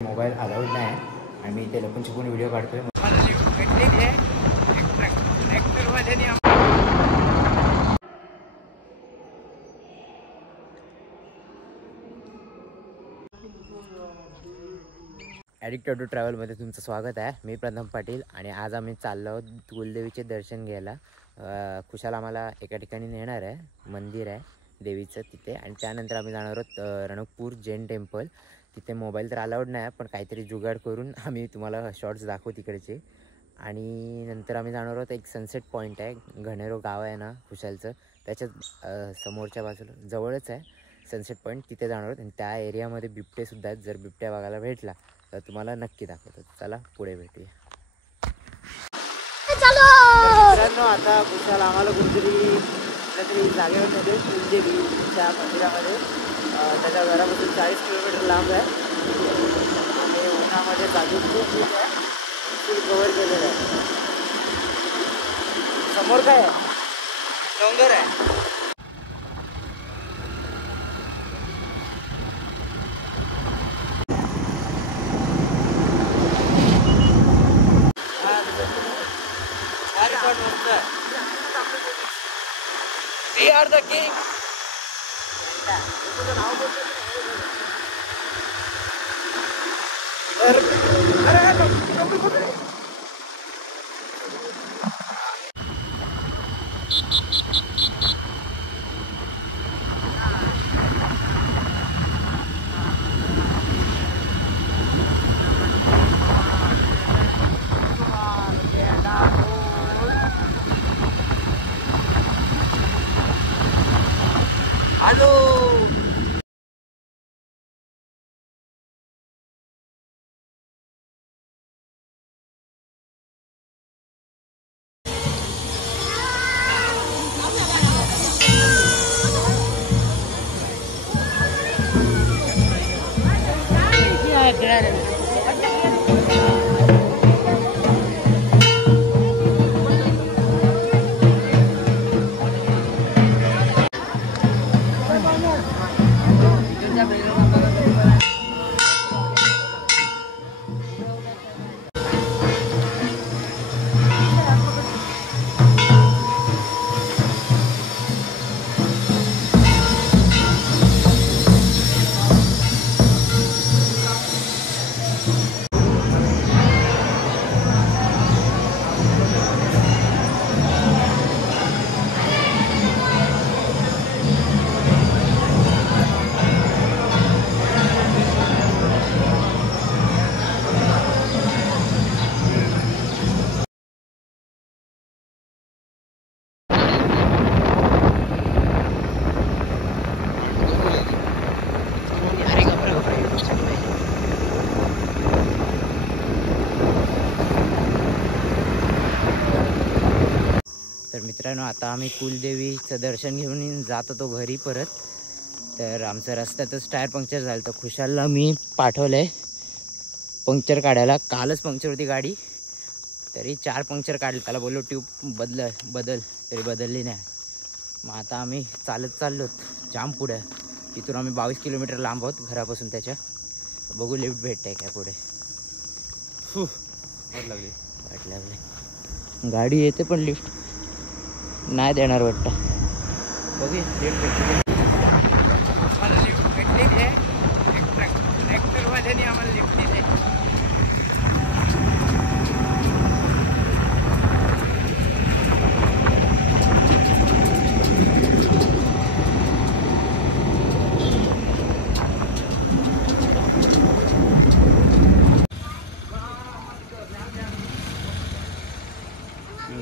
Mobile allowed नाही आणि मी इथे लपून छपून व्हिडिओ काढतोय. ॲडिक्टेड टू ट्रॅव्हलमध्ये तुमचं स्वागत आहे. मी प्रथम पाटील आणि आज आम्ही चाललो आहोत कुलदेवीचे दर्शन घ्यायला. खुशाल आम्हाला एका ठिकाणी नेणार आहे, मंदिर आहे देवीचं तिथे, आणि त्यानंतर आम्ही जाणार आहोत रणकपूर जैन टेम्पल. तिथे मोबाईल तर अलाउड नाही पण काहीतरी जुगाड करून आम्ही तुम्हाला शॉर्ट्स दाखवू तिकडचे. आणि नंतर आम्ही जाणार आहोत एक सनसेट पॉईंट आहे, घनेरो गाव आहे ना खुशालचं, त्याच्यात समोरच्या बाजूला जवळच आहे सनसेट पॉईंट, तिथे जाणार आहोत. आणि त्या एरियामध्ये बिबटेसुद्धा आहेत. जर बिबट्या बघायला भेटला तर तुम्हाला नक्की दाखवतो. चला पुढे भेटूया. मित्रांनो, आता खुशाल आम्हाला कुठेतरी जागेवर नेते कुलदेवीच्या मंदिरामध्ये. त्याच्या घरापासून 40 किलोमीटर लांब आहे आणि उन्हामध्ये जागी खूप आहे, फुल कव्हर केलेलं आहे. समोर काय आहे? डोंगर आहे. We are the king. Hello. तर मित्रांनो, आता आम्ही कुलदेवीचं दर्शन घेऊन जात होतो घरी परत. तर आमचं रस्त्यातच टायर पंक्चर झालं. तर खुशालला मी पाठवलं आहे पंक्चर काढायला. कालच पंक्चर होती गाडी, तरी 4 पंक्चर काढले. त्याला बोललो ट्यूब बदल तरी बदलली नाही. मग आता आम्ही चालत चाललो जाम पुढे. इथून आम्ही 22 किलोमीटर लांब आहोत घरापासून. त्याच्या बघू लिफ्ट भेटते काय पुढे. वाट लागली गाडी येते पण लिफ्ट नाही देणार वाटतं. बघू लिफ्ट भेटते. आम्हाला लिफ्ट दिले.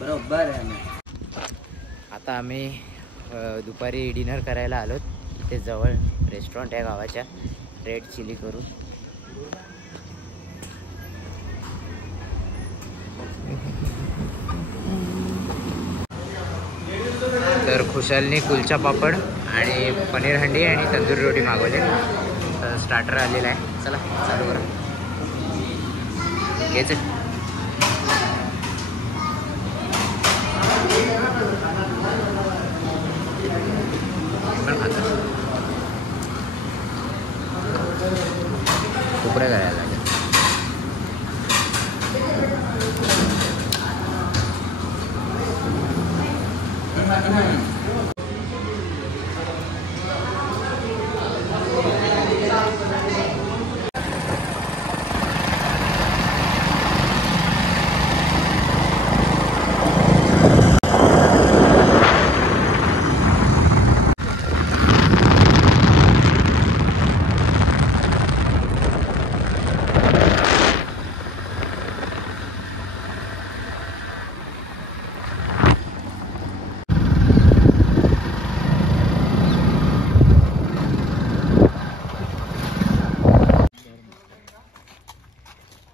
बरोबर आहे. आता आम्ही दुपारी डिनर करायला आलो. इथे जवळ रेस्टॉरंट आहे गावाच्या, रेड चिली करून. तर खुशालने कुलचा पापड आणि पनीर हंडी आणि तंदूरी रोटी मागवले. तर स्टार्टर आलेला आहे. चला चालू करा. घ्यायचं तुकडे करायला लागेल.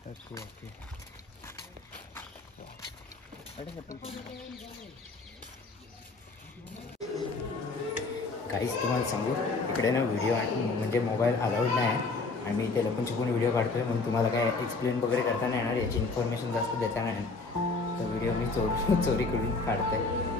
Okay okay. काहीच तुम्हाला सांगू, इकडे ना व्हिडिओ म्हणजे मोबाईल अलाउड नाही आहे आणि मी इथे लपून छपून व्हिडिओ काढतो आहे, म्हणून तुम्हाला काय एक्सप्लेन वगैरे करता नाही येणार, याची इन्फॉर्मेशन जास्त देता नाही येणार. तर व्हिडिओ मी चोरी करून काढतो आहे.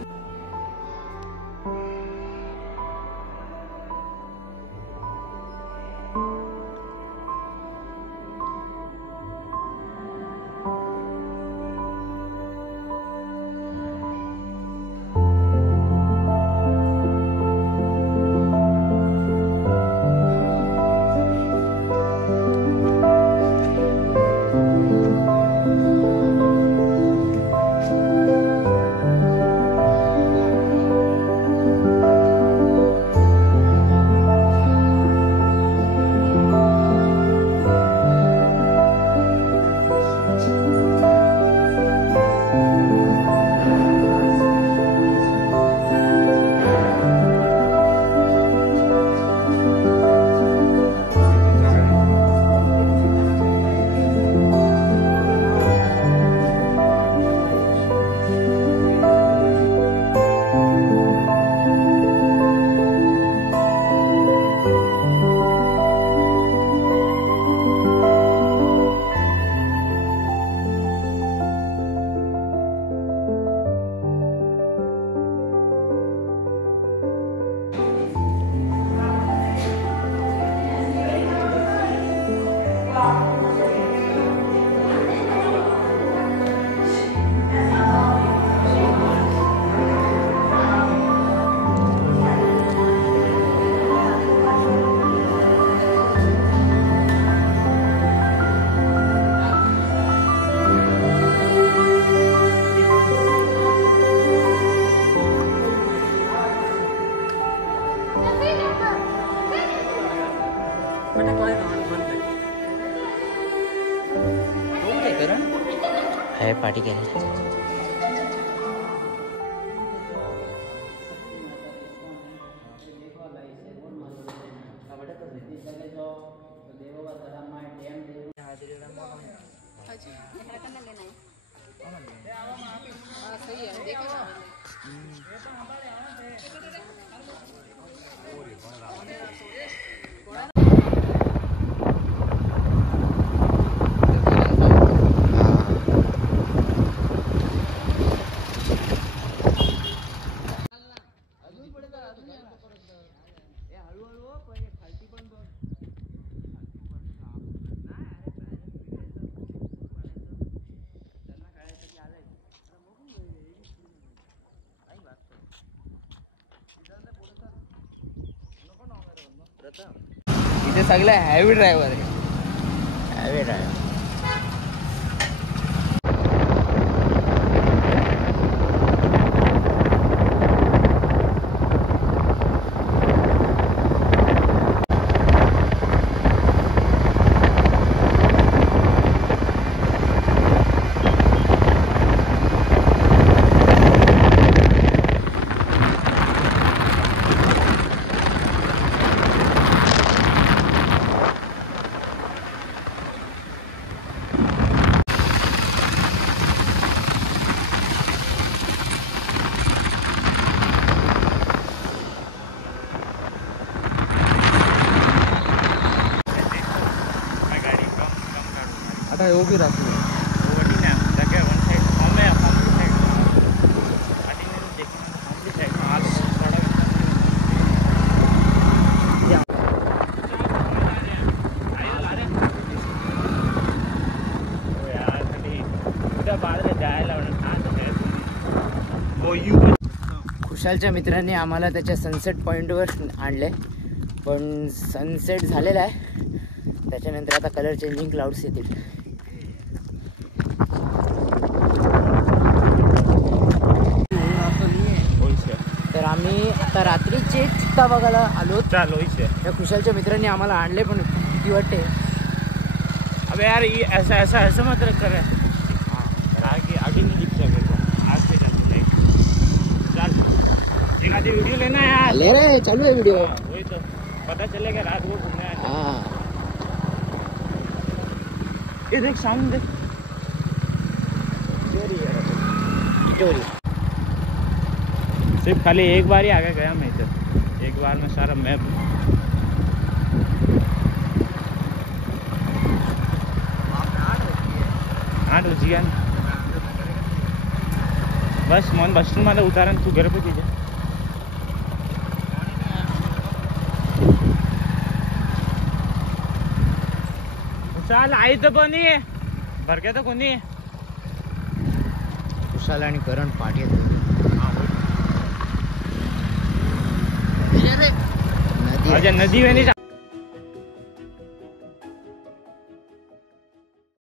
है पार्टी केली. इथे सगळे हॅवी ड्रायव्हर आहे. Heavy driver. आता हे उभी राहतो. खुशालच्या मित्रांनी आम्हाला त्याच्या सनसेट पॉईंटवर आणले, पण सनसेट झालेला आहे. त्याच्यानंतर आता कलर चेंजिंग क्लाउड्स येतील. तर आम्ही आता रात्रीचे चित्ता बघायला आलो. त्या खुशालच्या मित्रांनी आम्हाला आणले, पण किती वाटते. अबे यार ये ऐसा मत कर. आगे नहीं दिख सके आज पे चलते लाइट. चल एक आधी वीडियो लेना है यार. ले रहे चालू है वीडियो. वही तो पता चलेगा रात को घूमना है. हाँ ये देख सामने देख सिर्फ खाली एक बार ही आगे गया मैं इधर, एक बार में सारा मैप। आठ बज गया बस मन बस मला उतारा तू घर पे तुझे चाल आई तर कोणी भरक्या तर कोणी कुशाल आणि करण पाटील नदी नदी